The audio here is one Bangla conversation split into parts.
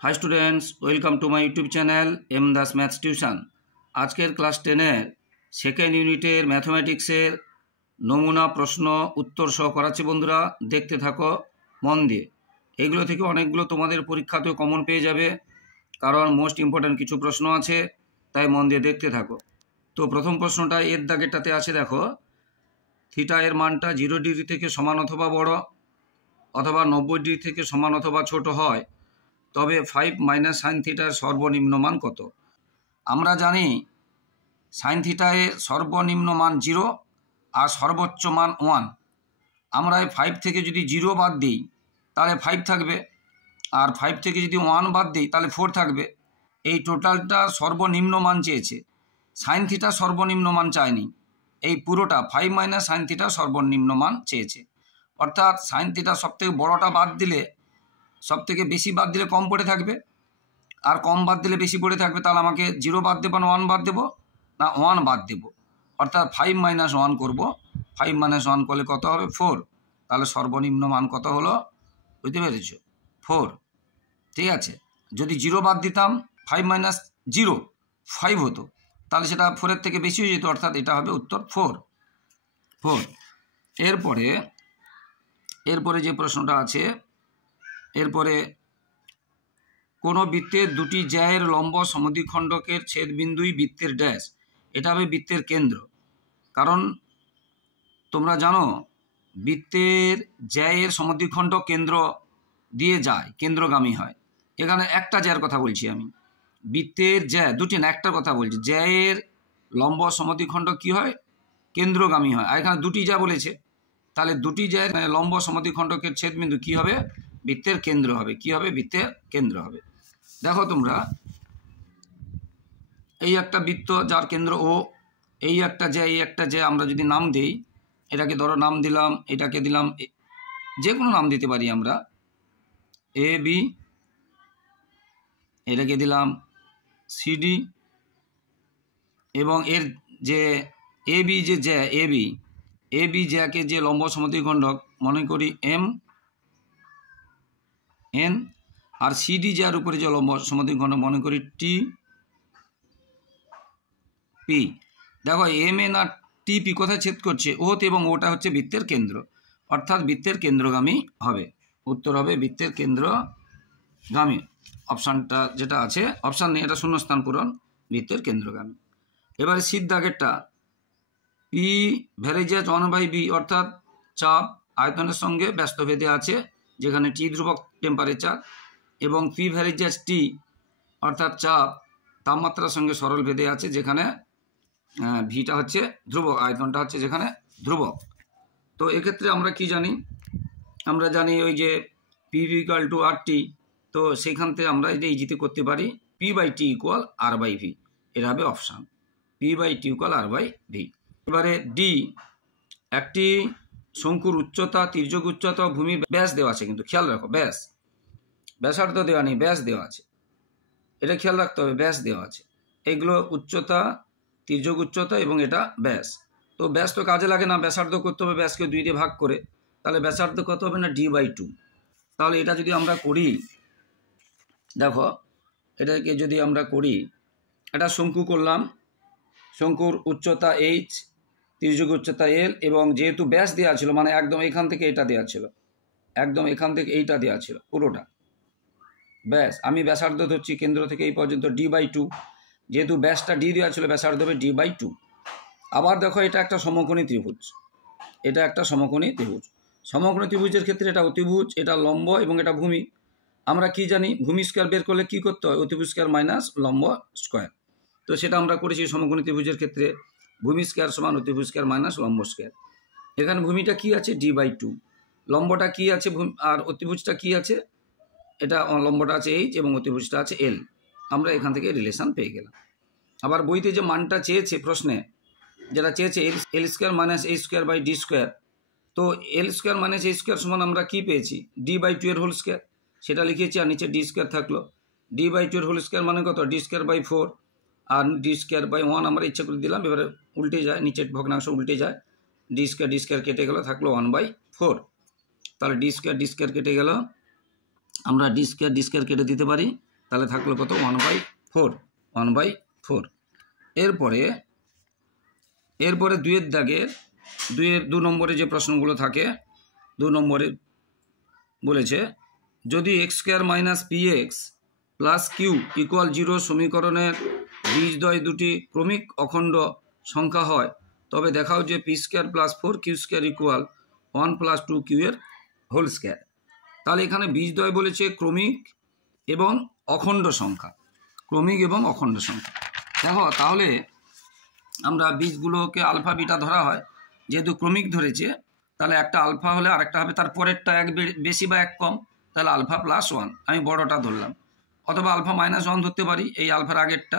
High students welcome to my YouTube channel M Das maths tuition. आजकेर क्लास 10 सेकेंड यूनिटेर मैथमेटिक्सের नमूना प्रश्न उत्तर सह कराচ্ছি বন্ধুরা, দেখতে থাকো মন দিয়ে। এগুলো থেকে অনেকগুলো তোমাদের পরীক্ষাতেও কমন পেয়ে যাবে, কারণ মোস্ট ইম্পর্টেন্ট কিছু প্রশ্ন আছে, তাই মন দিয়ে দেখতে থাকো। তো প্রথম প্রশ্নটা এর দাগেরটাতে আছে, দেখো থিটা এর মানটা 0 ডিগ্রি থেকে সমান অথবা বড় অথবা 90 ডিগ্রি থেকে সমান অথবা ছোট হয়, তবে 5 মাইনাস সাইন থিটার সর্বনিম্ন মান কত। আমরা জানি সাইন থিটায় সর্বনিম্ন মান 0 আর সর্বোচ্চ মান 1। আমরা এই 5 থেকে যদি 0 বাদ দিই তাহলে 5 থাকবে, আর 5 থেকে যদি 1 বাদ দিই তাহলে 4 থাকবে। এই টোটালটা সর্বনিম্ন মান চেয়েছে, সাইন থিটা সর্বনিম্ন মান চায়নি। এই পুরোটা 5 মাইনাস সাইন থিটা সর্বনিম্ন মান চেয়েছে, অর্থাৎ সাইন থিটা সবথেকে বড়টা বাদ দিলে সবথেকে বেশি বাদ দিলে কম পড়ে থাকবে, আর কম বাদ দিলে বেশি পড়ে থাকবে। তাহলে আমাকে 0 বাদ দেবো না 1 বাদ দেবো না 1 বাদ দেবো, অর্থাৎ 5 মাইনাস 1 করবো। 5 মাইনাস 1 করলে কত হবে? 4। তাহলে সর্বনিম্ন মান কত হলো? বুঝতে পেরেছ? 4। ঠিক আছে, যদি 0 বাদ দিতাম 5 মাইনাস 0 5 হতো, তাহলে সেটা 4-এর থেকে বেশি হয়ে যেত, অর্থাৎ এটা হবে উত্তর 4। এরপরে যে প্রশ্নটা আছে, এরপরে কোনো বৃত্তের দুটি জ্যায়ের লম্ব সমদ্বিখণ্ডকের ছেদবিন্দুই বৃত্তের ড্যাশ। এটা হবে বৃত্তের কেন্দ্র, কারণ তোমরা জানো বৃত্তের জ্যায়ের সমদ্বিখণ্ডক কেন্দ্র দিয়ে যায়, কেন্দ্রগামী হয়। এখানে একটা জ্যায়ের কথা বলছি আমি, বৃত্তের জ্যা দুটি না, একটার কথা বলছি। জ্যায়ের লম্ব সমদ্বিখণ্ডক কী হয়? কেন্দ্রগামী হয়। আর এখানে দুটি জ্যা বলেছে, তাহলে দুটি জ্যায়ের লম্ব সমদ্বিখণ্ডকের ছেদবিন্দু কী হবে? বৃত্তের কেন্দ্র হবে। কি হবে? বৃত্তের কেন্দ্র হবে। দেখো তোমরা, এই একটা বৃত্ত যার কেন্দ্র ও, এই একটা জ্যা আমরা যদি নাম দিই, এটাকে ধরো নাম দিলাম, এটাকে দিলাম যে কোনো নাম দিতে পারি আমরা, এ বি, এটাকে দিলাম সিডি, এবং এর যে এ বি যে জ্যা এ বি জ্যাকে যে লম্ব সমদ্বিখণ্ডক মনে করি এম এন, আর সিডি যার উপরে যে লম্ব সমদ্বিখণ্ডক মনে করি টি পি। দেখো এম এন আর টি পি কোথায় ছেদ করছে? ওতে, এবং ওটা হচ্ছে বৃত্তের কেন্দ্র, অর্থাৎ বৃত্তের কেন্দ্রগামী হবে। উত্তর হবে বৃত্তের কেন্দ্রগামী। অপশানটা যেটা আছে, অপশান নেই, এটা শূন্যস্থান পূরণ, বৃত্তের কেন্দ্রগামী। এবারে সিদ দাগেরটা, পি ভ্যারিজেস 1/b, অর্থাৎ চাপ আয়তনের সঙ্গে ব্যস্তভেদে আছে, যেখানে টি ধ্রুবক টেম্পারেচার, এবং পি ভ্যারিজেস টি, অর্থাৎ চাপ তাপমাত্রার সঙ্গে সরল ভেদে আছে, যেখানে ভিটা হচ্ছে ধ্রুবক, আয়তনটা হচ্ছে যেখানে ধ্রুবক। তো এক্ষেত্রে আমরা কি জানি? আমরা জানি ওই যে P equal to R T, তো সেইখান থেকে আমরা এই যে ইজিতে করতে পারি P by T equal R by V. এটা হবে option, P by T equal R by V. এবারে ডি, একটি শঙ্কুর উচ্চতা, তির্যক উচ্চতা, ভূমি ব্যাস দেওয়া আছে, কিন্তু খেয়াল রাখো ব্যাসার্ধ দেওয়া নেই, ব্যাস দেওয়া আছে, এটা খেয়াল রাখতে হবে, ব্যাস দেওয়া আছে। এইগুলো উচ্চতা, তির্যক উচ্চতা এবং এটা ব্যাস। তো ব্যাস তো কাজে লাগে না, ব্যাসার্ধ করতে হবে ব্যাসকে 2 দিয়ে ভাগ করে, তাহলে ব্যাসার্ধ কত হবে না? d/2। তাহলে এটা যদি আমরা করি, দেখো এটাকে যদি আমরা করি, এটা শঙ্কু করলাম, শঙ্কুর উচ্চতা h, তির্যক উচ্চতা l, এবং যেহেতু ব্যাস দেওয়া ছিল, মানে একদম এখান থেকে এটা দেওয়া ছিল, একদম এখান থেকে এইটা দেওয়া ছিল পুরোটা ব্যাস। আমি ব্যাসার্ধ ধরছি কেন্দ্র থেকে এই পর্যন্ত d/2, যেহেতু ব্যাসটা d দেওয়া ছিল, ব্যাসার্ধ হবে d/2। আবার দেখো এটা একটা সমকোণী ত্রিভুজ, এটা একটা সমকোণী ত্রিভুজ। সমকোণী ত্রিভুজের ক্ষেত্রে এটা অতিভুজ, এটা লম্ব এবং এটা ভূমি। আমরা কি জানি? ভূমি স্কোয়ার বের করলে কি করতে হয়? অতিভুজ স্কোয়ার মাইনাস লম্ব স্কোয়ার। তো সেটা আমরা করেছি সমকোণী ত্রিভুজের ক্ষেত্রে, ভূমি স্কোয়ার সমান অতিভুজ স্কোয়ার মাইনাস লম্ব স্কোয়ার। এখানে ভূমিটা কি আছে? d/2, লম্বটা কি আছে আর অতিভুজটা কি আছে? এটা লম্বটা আছে h এবং অতিভুজটা আছে l। আমরা এখান থেকে রিলেশন পেয়ে গেলাম। আবার বইতে যে মানটা চেয়েছে, প্রশ্নে যেটা চেয়েছে এল স্কোয়ার মাইনাস এই স্কোয়ার বাই ডি স্কোয়ার, তো এল স্কোয়ার মাইনাস এই স্কোয়ার সমান আমরা কি পেয়েছি? d/2 এর হোল স্কোয়ার, সেটা লিখেছি, আর নিচে ডি স্কোয়ার থাকলো। d/2 এর হোল স্কোয়ার মানে কত? ডি স্কোয়ার বাই 4, আর ডি স্কোয়ার বাই 1 আমরা ইচ্ছা করে দিলাম, এবারে উল্টে যায়, নিচের ভগ্নাংশ উল্টে যায়, ডি স্কোয়ার কেটে গেল, থাকলো 1/4। তাহলে ডি স্কোয়ার কেটে গেল, আমরা ডি স্কোয়ার কেটে দিতে পারি, তাহলে থাকলো কত 1/4, 1/4। এরপরে 2-এর দাগের 2 নম্বরে যে প্রশ্নগুলো থাকে, 2 নম্বরে বলেছে যদি x² - px + q = 0 সমীকরণের বীজদ্বয় দুটি ক্রমিক অখণ্ড সংখ্যা হয়, তবে দেখাও যে p² + 4q² = 1 + 2q এর হোল স্কয়ার। তাহলে এখানে বীজদ্বয় বলেছে ক্রমিক এবং অখণ্ড সংখ্যা, ক্রমিক এবং অখণ্ড সংখ্যা। দেখো তাহলে আমরা বীজগুলোকে আলফা বিটা ধরা হয়, যেহেতু ক্রমিক ধরেছে তাহলে একটা আলফা হলে আরেকটা হবে তার পরেরটা এক বেশি বা এক কম, তাহলে আলফা +1 আমি বড়টা ধরলাম, অথবা আলফা -1 ধরতে পারি এই আলফার আগেরটা।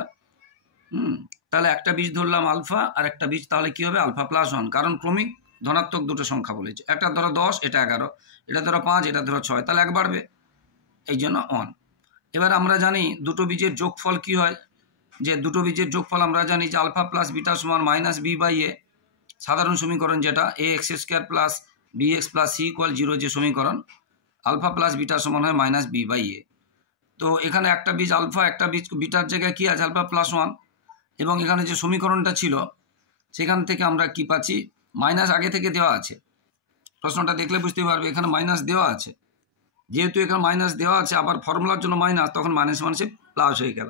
তাহলে একটা বীজ ধরলাম আলফা আর একটা বীজ তাহলে কি হবে আলফা +1, কারণ ক্রমিক ধনাত্মক দুটো সংখ্যা বলেছে, একটা ধরো 10 এটা 11, এটা ধরো 5 এটা ধরো 6, তাহলে এক বাড়বে, এই জন্য 1। এবার আমরা জানি দুটো বীজের যোগফল কি হয়, যে দুটো বীজের যোগফল আমরা জানি যে আলফা + বিটা = -b/a, সাধারণ সমীকরণ যেটা ax² + bx + c = 0 যে সমীকরণ, আলফা + বিটা সমান হয় -b/a। তো এখানে একটা বীজ আলফা একটা বীজ বিটার জায়গায় কি আছে আলফা +1, এবং এখানে যে সমীকরণটা ছিল সেখান থেকে আমরা কি পাচ্ছি মাইনাস আগে থেকে দেওয়া আছে, প্রশ্নটা দেখলে বুঝতে পারবে এখানে মাইনাস দেওয়া আছে, যেহেতু এখানে মাইনাস দেওয়া আছে আবার ফর্মুলার জন্য মাইনাস, তখন মাইনাস মাইনাসে প্লাস হয়ে গেল,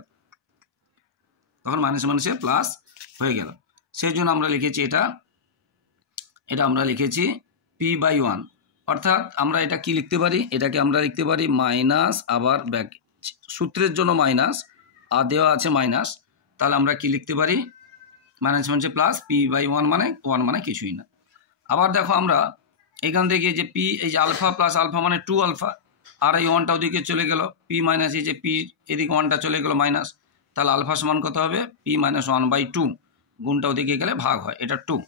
প্লাস হয়ে গেল। সেই জন্য আমরা লিখেছি এটা আমরা লিখেছি p/1, অর্থাৎ আমরা এটা কি লিখতে পারি, এটাকে আমরা লিখতে পারি মাইনাস, আবার ব্যাক সূত্রের জন্য মাইনাস আর দেওয়া আছে মাইনাস, তাহলে আমরা কি লিখতে পারি মাইনাস প্লাস p/1 মানে 1 মানে কিছুই না। আবার দেখো আমরা এখান থেকে যে p এই যে আলফা প্লাস আলফা মানে 2 আলফা, আর এই 1টা ওদিকে চলে গেল, p মাইনাস এই যে p এদিকে 1টা চলে গেল মাইনাস, তাহলে আলফা সমান কত হবে p - 1/2, গুণটা ওদিকে গেলে ভাগ হয়, এটা 2।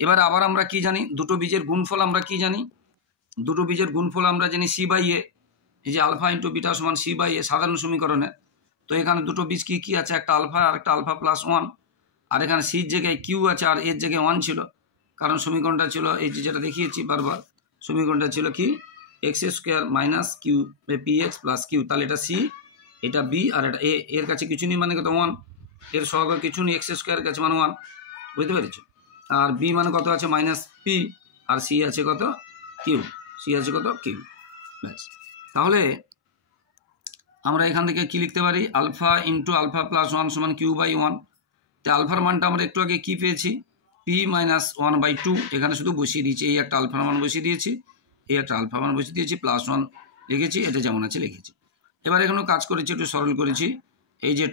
এবার আবার আমরা কি জানি দুটো বীজের গুণফল আমরা কি জানি, দুটো বীজের গুণফল আমরা জানি c/a, এই যে আলফা × বিটা সমান c/a সাধারণ সমীকরণে। তো এখানে দুটো বীজ কি কি আছে, একটা আলফা আর একটা আলফা +1, আর এখানে সির জায়গায় কিউ আছে আর এর জায়গায় 1 ছিল, কারণ সমীকরণটা ছিল এই যে যেটা দেখিয়েছি বারবার, সমীকরণটা ছিল কি x² - q px + q, তাহলে এটা c এটা b আর এটা a, এর কাছে কিছু নেই মানে কত 1, এর সহগ কিছু নেই x² এর কাছে মানে 1, বুঝতে পেরেছো। আর b মানে কত আছে -p, আর c আছে কত q, ব্যাস। তাহলে আমরা এখান থেকে কি লিখতে পারি আলফা × আলফা +1 = q/1। তো আলফার মানটা আমরা একটু আগে কি পেয়েছি p - 1/2, এখানে শুধু বসিয়ে দিয়েছি, এই একটা আলফার মান বসিয়ে দিয়েছি, এই একটা আলফা মান বসিয়ে দিয়েছি, +1 লিখেছি, এটা যেমন আছে লিখেছি। এবার এখানেও কাজ করেছি, একটু সরল করেছি, এই যে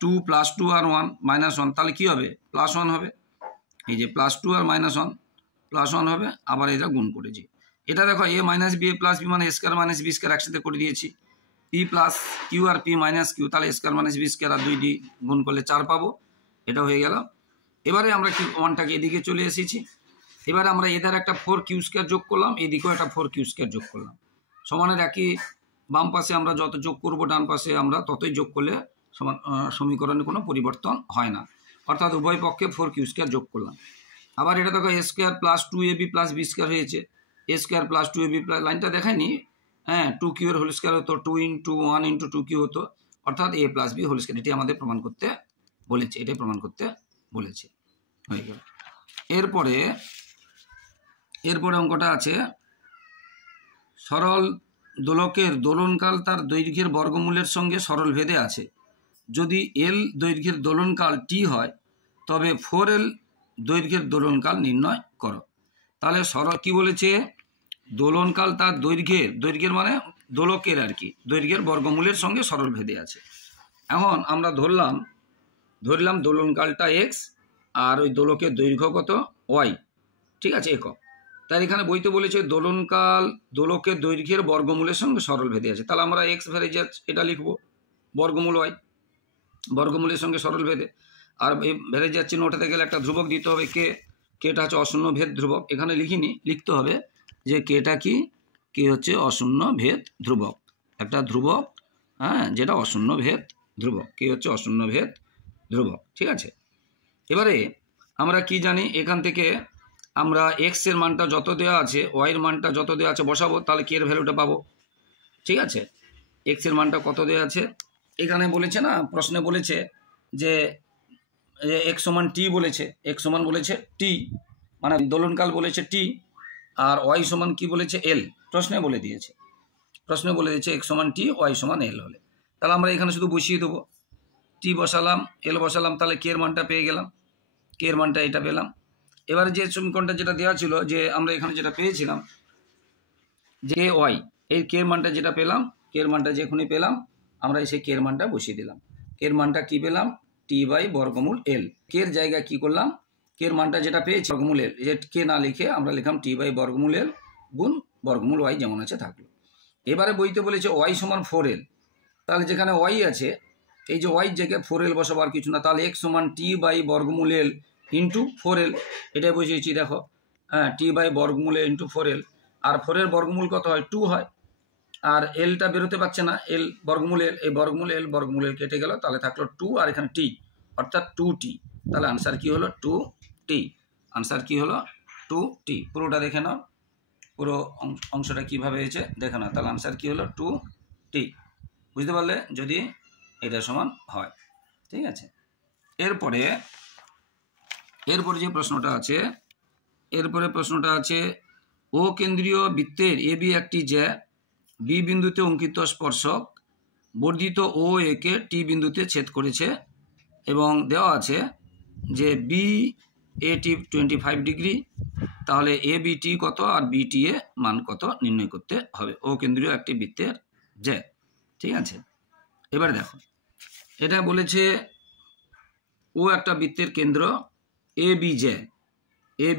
2 + 2 আর 1 -1, তাহলে কি হবে +1 হবে, এই যে +2 আর -1 হবে, আবার এটা গুণ করেছি। এটা দেখো a - b a + b মানে a² - b² একসাথে করে দিয়েছি, p + q আর p - q, তাহলে a² - b² আর 2 দিয়ে গুণ করলে 4 পাবো, এটা হয়ে গেল। এবারে আমরা কি 1টাকে এদিকে চলে এসেছি, এবারে আমরা এদের একটা 4q² যোগ করলাম, এদিকেও একটা 4q² যোগ করলাম, সমানের একই বাম পাশে আমরা যত যোগ করব ডান পাশে আমরা ততই যোগ করলে সমীকরণে কোনো পরিবর্তন হয় না, অর্থাৎ উভয় পক্ষে 4q² যোগ করলাম। আবার এটা দেখো a² + 2ab + b² হয়েছে, a² + 2ab লাইনটা দেখায়নি, হ্যাঁ 2q এর হোল স্কয়ার হতো, 2 × 1 × 2q হতো, অর্থাৎ a + b হোল স্কয়ার, এটি আমাদের প্রমাণ করতে বলেছে, এটাই প্রমাণ করতে বলেছে, হয়ে গেল। এরপরে অঙ্কটা আছে সরল দোলকের দোলনকাল তার দৈর্ঘ্যের বর্গমূলের সঙ্গে সরল ভেদে আছে, যদি l দৈর্ঘ্যের দোলনকাল t হয় তবে 4l দৈর্ঘ্যের দোলনকাল নির্ণয় করো। তাহলে সরল কি বলেছে, দোলনকাল তার দৈর্ঘ্যের মানে দোলকের আর কি দৈর্ঘ্যের বর্গমূলের সঙ্গে সরল ভেদে আছে। এখন আমরা ধরলাম দোলনকালটা x আর ওই দোলকের দৈর্ঘ্য কত y, ঠিক আছে একক। তাই এখানে বইতে বলেছে দোলকের দৈর্ঘ্যের বর্গমূলের সঙ্গে সরল ভেদে আছে, তাহলে আমরা x ভেদে যাচ্ছে এটা লিখবো, বর্গমূল y বর্গমূলের সঙ্গে সরল ভেদে, আর ভেদে যাচ্ছে নোটাতে গেলে একটা ধ্রুবক দিতে হবে, কেটা হচ্ছে অশূন্য ভেদ ধ্রুবক, এখানে লিখিনি, লিখতে হবে যে কেটা কি হচ্ছে অশূন্য ভেদ ধ্রুবক, একটা ধ্রুবক, হ্যাঁ যেটা অশূন্য ভেদ ধ্রুবক, কে হচ্ছে অশূন্য ভেদ ধ্রুবক, ঠিক আছে। এবারে আমরা কি জানি, এখান থেকে আমরা x এর মানটা যত দেওয়া আছে y এর মানটা যত দেওয়া আছে বসাবো, তাহলে কে এর ভ্যালুটা পাবো, ঠিক আছে। x এর মানটা কত দেওয়া আছে এখানে বলেছে না, প্রশ্নে বলেছে যে এক্স সমান টি বলেছে, এক্স সমান বলেছে টি, মানে দোলনকাল বলেছে টি, আর ওয়াই সমান কি বলেছে এল। প্রশ্নে বলে দিয়েছে, প্রশ্নে বলে দিয়েছে এক্স সমান টি, ওয়াই সমান এল হলে তাহলে আমরা এখানে শুধু বসিয়ে দেবো, টি বসালাম, এল বসালাম, তাহলে কে এর মানটা পেয়ে গেলাম, কে এর মানটা এটা পেলাম। এবারে যে সমীকরণটা যেটা দেওয়া ছিল, যে আমরা এখানে যেটা পেয়েছিলাম যে ওয়াই, এই কে এর মানটা যেটা পেলাম, কে এর মানটা যেখানে পেলাম আমরা সেই কে এর মানটা বসিয়ে দিলাম। কে এর মানটা কি পেলাম, টি বাই বর্গমূল এল। কে এর জায়গায় কি করলাম, কে এর মানটা যেটা পেয়েছি বর্গমূল এল, যে কে না লিখে আমরা লিখলাম টি বাই বর্গমূল এল গুণ বর্গমূল ওয়াই যেমন আছে থাকলো। এবারে বইতে বলেছে ওয়াই সমান 4L, তাহলে যেখানে ওয়াই আছে এই যে ওয়াই জায়গায় 4L বসাবার কিছু না, তাহলে এক্স সমান টি বাই বর্গমূল এল ইন্টু 4L, এটাই বসিয়েছি দেখো, হ্যাঁ টি বাই বর্গমূল এল ইন্টু 4L। আর 4-এর বর্গমূল কত হয়, 2 হয়, আর এলটা বেরোতে পারছে না, এল বর্গমূল এল, এই বর্গমূল এল কেটে গেল, তাহলে থাকলো 2 আর এখানে টি, অর্থাৎ 2t। তাহলে আনসার কি হলো 2t, আনসার কি হলো 2t। পুরোটা দেখে নাও, পুরো অংশটা কিভাবে হয়েছে দেখে নাও, তাহলে আনসার কি হলো 2t। বুঝতে পারলে, যদি এটা সমান হয়, ঠিক আছে। এরপরে যে প্রশ্নটা আছে, এরপরে প্রশ্নটা আছে ও কেন্দ্রীয় বৃত্তের এ বি একটি জ্যা, বি বিন্দুতে অঙ্কিত স্পর্শক বর্ধিত ও একে টি বিন্দুতে ছেদ করেছে, এবং দেওয়া আছে যে বি এ টি 25 ডিগ্রি, তাহলে এ বি টি কত আর বি টি এ মান কত নির্ণয় করতে হবে ও কেন্দ্রীয় একটি বৃত্তের জ্যা, ঠিক আছে। এবারে দেখো, এটা বলেছে ও একটা বৃত্তের কেন্দ্র এ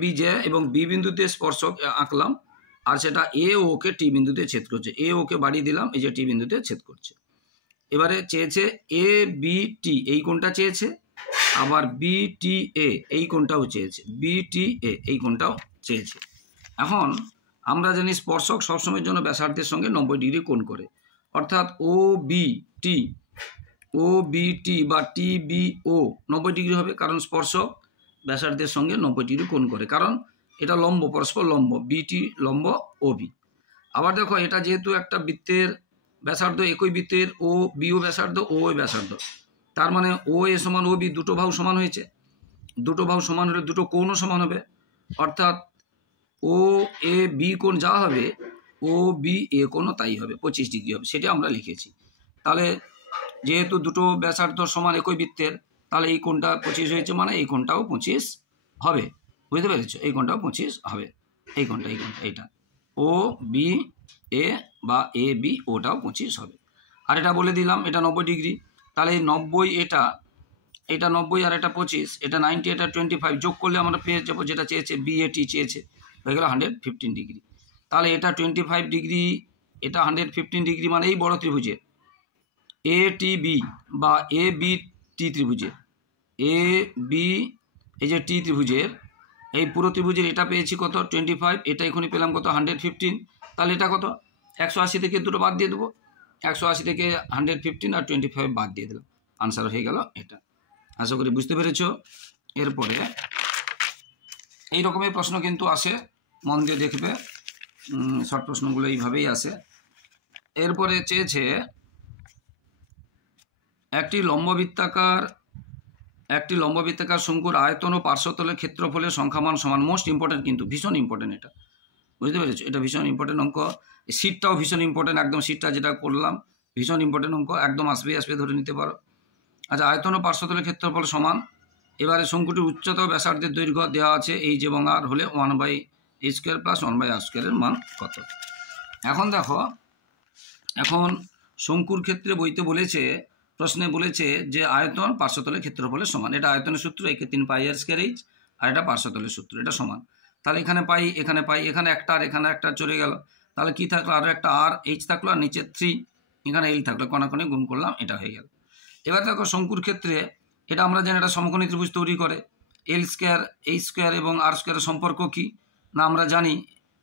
বি জ্যা এবং বি বিন্দুতে স্পর্শক আঁকলাম, আর সেটা এ ওকে টি বিন্দুতে ছেদ করছে, এ ওকে বাড়িয়ে দিলাম, এই যে টি বিন্দুতে ছেদ করছে। এবারে চেয়েছে এ বি টি, এই কোণটা চেয়েছে, আবার বি টি এ এই কোণটাও চেয়েছে, বি টি এ এই কোণটাও চেয়েছে। এখন আমরা জানি স্পর্শক সবসময়ের জন্য ব্যাসার্ধের সঙ্গে 90 ডিগ্রি কোণ করে, অর্থাৎ ও বি টি বা টি বি ও 90 ডিগ্রি হবে, কারণ স্পর্শক ব্যাসার্ধের সঙ্গে 90 ডিগ্রি কোণ করে, কারণ এটা লম্ব, পরস্পর লম্ব, বিটি লম্ব ও বি। আবার দেখো, এটা যেহেতু একটা বৃত্তের ব্যাসার্ধ, একই বৃত্তের ও বিও ব্যাসার্ধ, ও ব্যাসার্ধ, তার মানে ও এ সমান ও বি, দুটো বাহু সমান হয়েছে, দুটো বাহু সমান হলে দুটো কোণও সমান হবে, অর্থাৎ ও এ বি কোণ যা হবে ও বি এ কোণও তাই হবে, 25 ডিগ্রি হবে, সেটা আমরা লিখেছি। তাহলে যেহেতু দুটো ব্যাসার্ধ সমান একই বৃত্তের, তাহলে এই কোণটা 25 হয়েছে, মানে এই কোণটাও 25 হবে, বুঝতে পেরেছো, এই কোণটাও 25 হবে, এই কোণটা এইটা ও বি এ বা এ বি ওটাও 25 হবে। আর এটা বলে দিলাম এটা 90 ডিগ্রি, তাহলে এই 90 এটা 90 আর এটা 25, এটা 90, এটা 25, যোগ করলে আমরা পেয়ে যাবো যেটা চেয়েছে বি এ টি চেয়েছে, হয়ে গেল 115 ডিগ্রি। তাহলে এটা 25 ডিগ্রি, এটা 115 ডিগ্রি, মানে এই বড় ত্রিভুজের এ টি বি বা এ বি টি ত্রিভুজের, এ বি এই যে টি ত্রিভুজের এই পুরো ত্রিভুজের এটা পেয়েছি কত 25, এটা এখনই পেলাম কত 115, তাহলে এটা কত 180 থেকে দুটো বাদ দিয়ে দেবো, 180 থেকে 115 আর 25 বাদ দিয়ে দিলাম, আনসার হয়ে গেল এটা। আশা করি বুঝতে পেরেছ। এরপরে এই রকমের প্রশ্ন কিন্তু আসে, মন দিয়ে দেখবে, শর্ট প্রশ্নগুলো এইভাবেই আসে। এরপরে চেয়েছে একটি লম্ববৃত্তাকার শঙ্কুর আয়তন ও পার্শ্বতলের ক্ষেত্রফলের সংখ্যামান সমান, মোস্ট ইম্পর্টেন্ট, কিন্তু ভীষণ ইম্পর্টেন্ট, এটা বুঝতে পেরেছো, এটা ভীষণ ইম্পর্টেন্ট অঙ্ক। শীটটাও ভীষণ ইম্পর্টেন্ট, একদম শীটটা যেটা করলাম ভীষণ ইম্পর্টেন্ট অঙ্ক, একদম আসবে ধরে নিতে পারো। আচ্ছা, আয়তন ও পার্শ্বতলের ক্ষেত্রফল সমান, এবারে শঙ্কুটির উচ্চতা ও ব্যাসার্ধের দৈর্ঘ্য দেওয়া আছে এইচ এবং আর হলে 1/a² প্লাস 1/r² এর মান কত। এখন দেখো, এখন শঙ্কুর ক্ষেত্রে বইতে বলেছে, প্রশ্নে বলেছে যে আয়তন পার্শ্বতলের ক্ষেত্রফলের সমান, এটা আয়তনের সূত্র, একে 3πr²h, আর এটা পার্শ্বতলের সূত্র, এটা সমান। তাহলে এখানে পাই, এখানে একটা আর এখানে একটা চলে গেল, তাহলে কি থাকলো, আরও একটা আর এইচ থাকলো, আর নিচে 3, এখানে এল থাকলো, কণাকণি গুণ করলাম, এটা হয়ে গেল। এবার দেখো শঙ্কুর ক্ষেত্রে এটা আমরা জানি এটা সমকোণী ত্রিভুজ তৈরি করে, L² H² এবং R² এর সম্পর্ক কি না আমরা জানি,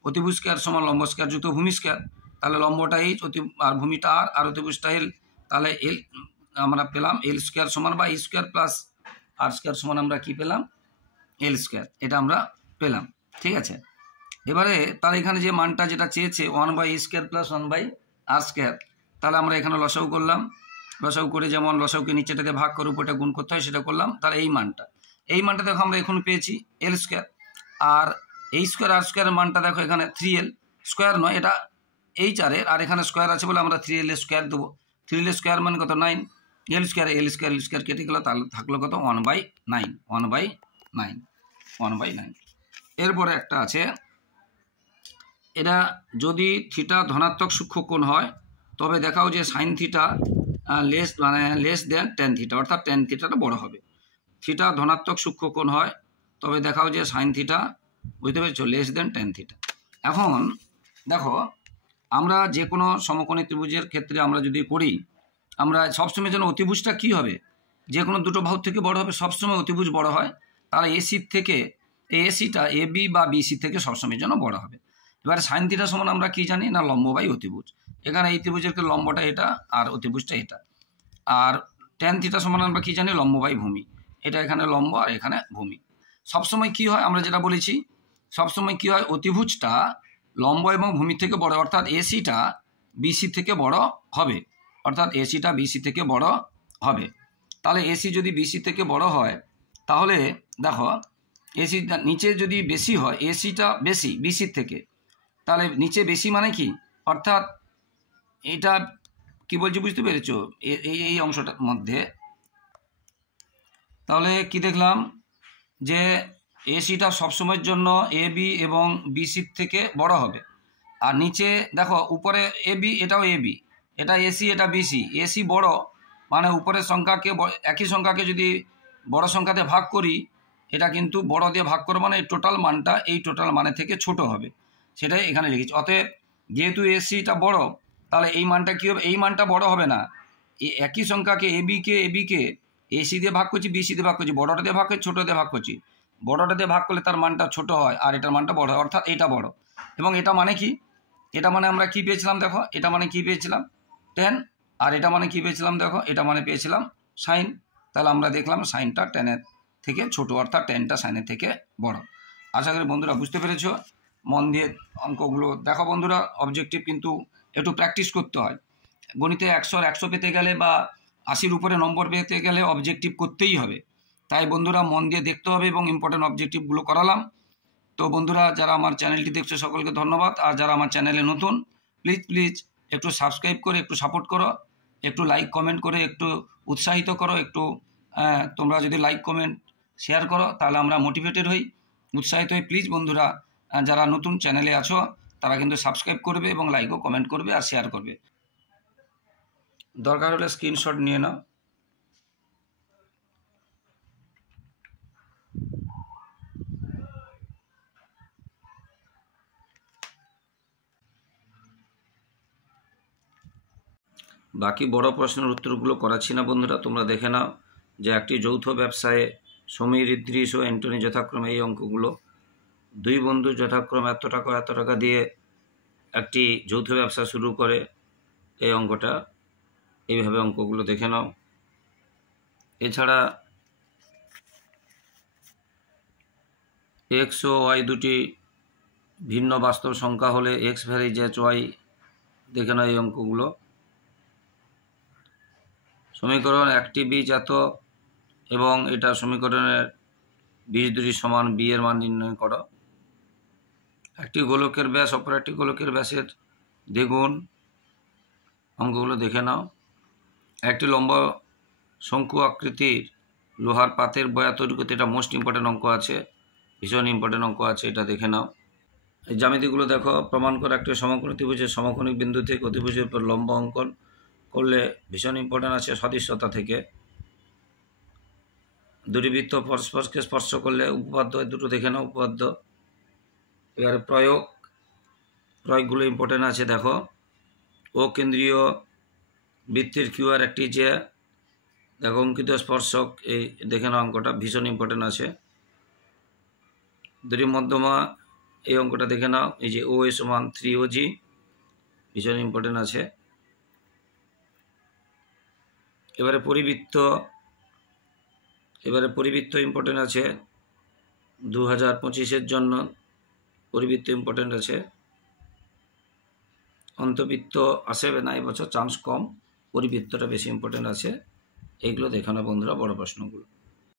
অতিভুজ স্কয়ার সমান লম্ব স্কয়ার যুক্ত ভূমি স্কয়ার, তাহলে লম্বটা এইচ আর ভূমিটা আর অতিভুজটা এল, তাহলে এল আমরা পেলাম L² সমান বা H² প্লাস R² সমান আমরা কি পেলাম L², এটা আমরা পেলাম, ঠিক আছে। এবারে তার এখানে যে মানটা যেটা চেয়েছে 1/a² প্লাস 1/r², তাহলে আমরা এখানে লসাগু করলাম, লসাগু করে যেমন লসাগুকে নিচেটাতে ভাগ করে উপরটা গুণ করতে হয় সেটা করলাম। তাহলে এই মানটা দেখো আমরা এখন পেয়েছি এল স্কোয়ার, আর এই স্কোয়ার আর স্কোয়ারের মানটা দেখো এখানে 3l স্কোয়ার নয়, এটা HR এর, আর এখানে স্কোয়ার আছে বলে আমরা 3l স্কোয়ার দেবো। 3l স্কোয়ার মানে কত 9, এল স্কোয়ার কেটে গেল, তাহলে থাকলো কত 1/9। এরপরে একটা আছে, এটা যদি থিটা ধনাত্মক সূক্ষ্ম কোণ হয় তবে দেখাও যে sine theta less than tan theta, অর্থাৎ টেন থিটাটা বড় হবে। থিটা ধনাত্মক সূক্ষ্ম কোণ হয় তবে দেখাও যে সাইন থিটা, বুঝতে পেরেছো, লেস দেন টেন থিটা। এখন দেখো আমরা যে কোনো সমকোণী ত্রিভুজের ক্ষেত্রে আমরা যদি করি, আমরা সবসময় যেন অতিভুজটা কী হবে, যে কোনো দুটো বাহু থেকে বড় হবে, সবসময় অতিভুজ বড় হয়। তাহলে এসির থেকে এসিটা AB বা BC থেকে সবসময় যেন বড় হবে। এবার সাইন থিটা সমান আমরা কি জানি না, লম্ব বাই অতিভুজ। এখানে এই ত্রিভুজের লম্বটা এটা আর অতিভুজটা এটা। আর ট্যান থিটা সমান আমরা কি জানি, লম্ব বাই ভূমি। এটা এখানে লম্ব আর এখানে ভূমি। সবসময় কি হয়, আমরা যেটা বলেছি, সবসময় কি হয়, অতিভুজটা লম্ব এবং ভূমি থেকে বড়, অর্থাৎ এসিটা BC থেকে বড় হবে, তাহলে এসি যদি BC থেকে বড় হয়, তাহলে দেখো এসি নিচে যদি বেশি হয়, এসিটা বেশি BCর থেকে, তাহলে নিচে বেশি মানে কি, অর্থাৎ এটা কি বলছি বুঝতে পেরেছো, এই অংশটার মধ্যে। তাহলে কি দেখলাম যে এসিটা সবসময়ের জন্য AB এবং BCর থেকে বড় হবে, আর নিচে দেখো উপরে AB, এটাও AB, এটা AC, এটা BC। এসি বড় মানে উপরের সংখ্যাকে, একই সংখ্যাকে যদি বড় সংখ্যাতে ভাগ করি, এটা কিন্তু বড় দিয়ে ভাগ করবো মানে এই টোটাল মানটা এই টোটাল মানে থেকে ছোট হবে, সেটাই এখানে লিখেছি। অতএব যেহেতু এসিটা বড়, তাহলে এই মানটা কী হবে, এই মানটা বড় হবে না। এই একই সংখ্যাকে এবি কে এসি দিয়ে ভাগ করছি, BC দিয়ে ভাগ করছি, বড়টা দিয়ে ভাগ করছি, ছোটো দিয়ে ভাগ করছি। বড়টা দিয়ে ভাগ করলে তার মানটা ছোট হয় আর এটার মানটা বড় হয়, অর্থাৎ এটা বড়। এবং এটা মানে কি, এটা মানে আমরা কি পেয়েছিলাম দেখো, এটা মানে কি পেয়েছিলাম 10, আর এটা মানে কি পেয়েছিলাম দেখো, এটা মানে পেয়েছিলাম সাইন। তাহলে আমরা দেখলাম সাইনটা টেনের থেকে ছোট, অর্থাৎ টেনটা সাইনের থেকে বড়। আশা করি বন্ধুরা বুঝতে পেরেছো। মন দিয়ে অঙ্কগুলো দেখো বন্ধুরা, অবজেক্টিভ কিন্তু একটু প্র্যাকটিস করতে হয়। গণিতে 100 পেতে গেলে বা 80-র উপরে নম্বর পেতে গেলে অবজেক্টিভ করতেই হবে। তাই বন্ধুরা মন দিয়ে দেখতে হবে এবং ইম্পর্টেন্ট অবজেক্টিভগুলো করালাম। তো বন্ধুরা যারা আমার চ্যানেলটি দেখছো সকলকে ধন্যবাদ, আর যারা আমার চ্যানেলে নতুন প্লিজ একটু সাবস্ক্রাইব করে একটু সাপোর্ট করো, একটু লাইক কমেন্ট করে একটু উৎসাহিত করো। একটু তোমরা যদি লাইক কমেন্ট শেয়ার করো তাহলে আমরা মোটিভেটেড হই, উৎসাহিত হই। প্লিজ বন্ধুরা যারা নতুন চ্যানেলে আছো তারা কিন্তু সাবস্ক্রাইব করবে এবং লাইকও কমেন্ট করবে আর শেয়ার করবে। দরকার হলে স্ক্রিনশট নিয়ে নাও। বাকি বড় প্রশ্নের উত্তরগুলো করাচ্ছি না বন্ধুরা, তোমরা দেখে নাও যে একটি যৌথ ব্যবসায়ে সমীর, ইদ্রিস ও অ্যান্টনি যথাক্রমে এই অঙ্কগুলো, দুই বন্ধু যথাক্রমে এত টাকা দিয়ে একটি যৌথ ব্যবসা শুরু করে, এই অঙ্কটা এইভাবে অঙ্কগুলো দেখে নাও। এছাড়া এক্স ও ওয়াই দুটি ভিন্ন বাস্তব সংখ্যা হলে এক্স ভ্যারিজ এইচ ওয়াই, দেখে নাও এই অঙ্কগুলো। সমীকরণ একটি বীজ এত এবং এটা সমীকরণের বীজ দুটি সমান, বি এর মান নির্ণয় করো। একটি গোলকের ব্যাস অপর একটি গোলকের ব্যাসের দ্বিগুণ, অঙ্কগুলো দেখে নাও। একটি লম্বা শঙ্কু আকৃতির লোহার পাতের বয়া তৈরি করতে, এটা মোস্ট ইম্পর্টেন্ট অঙ্ক আছে, ভীষণ ইম্পর্টেন্ট অঙ্ক আছে, এটা দেখে নাও। এই জ্যামিতিগুলো দেখো। প্রমাণ করো একটি সমকোণী ত্রিভুজের সমকোণী বিন্দু থেকে অতিভুজের উপর লম্ব অঙ্কন করলে, ভীষণ ইম্পর্টেন্ট আছে সদৃশ্যতা থেকে। দুটি বৃত্ত পরস্পরকে স্পর্শ করলে উপপাদ্য, দুটো দেখে নাও উপপাদ্য। এবারে প্রয়োগগুলো ইম্পর্টেন্ট আছে দেখো। ও কেন্দ্রীয় বৃত্তের কিউআর একটি যে দেখো অঙ্কিত স্পর্শক, এই দেখে নাও অঙ্কটা, ভীষণ ইম্পর্টেন্ট আছে। দুটি মধ্যমা, এই অঙ্কটা দেখে নাও, এই যে ও এ সমান 3OG, ভীষণ ইম্পর্টেন্ট আছে। এবারে পরিবৃত্ত ইম্পর্টেন্ট আছে, 2025-এর জন্য পরিবৃত্ত ইম্পর্টেন্ট আছে। অন্তবৃত্ত আসবে না এবছর, চান্স কম। পরিবৃত্তটা বেশি ইম্পর্টেন্ট আছে। এইগুলো দেখো না বন্ধুরা, বড় প্রশ্নগুলো।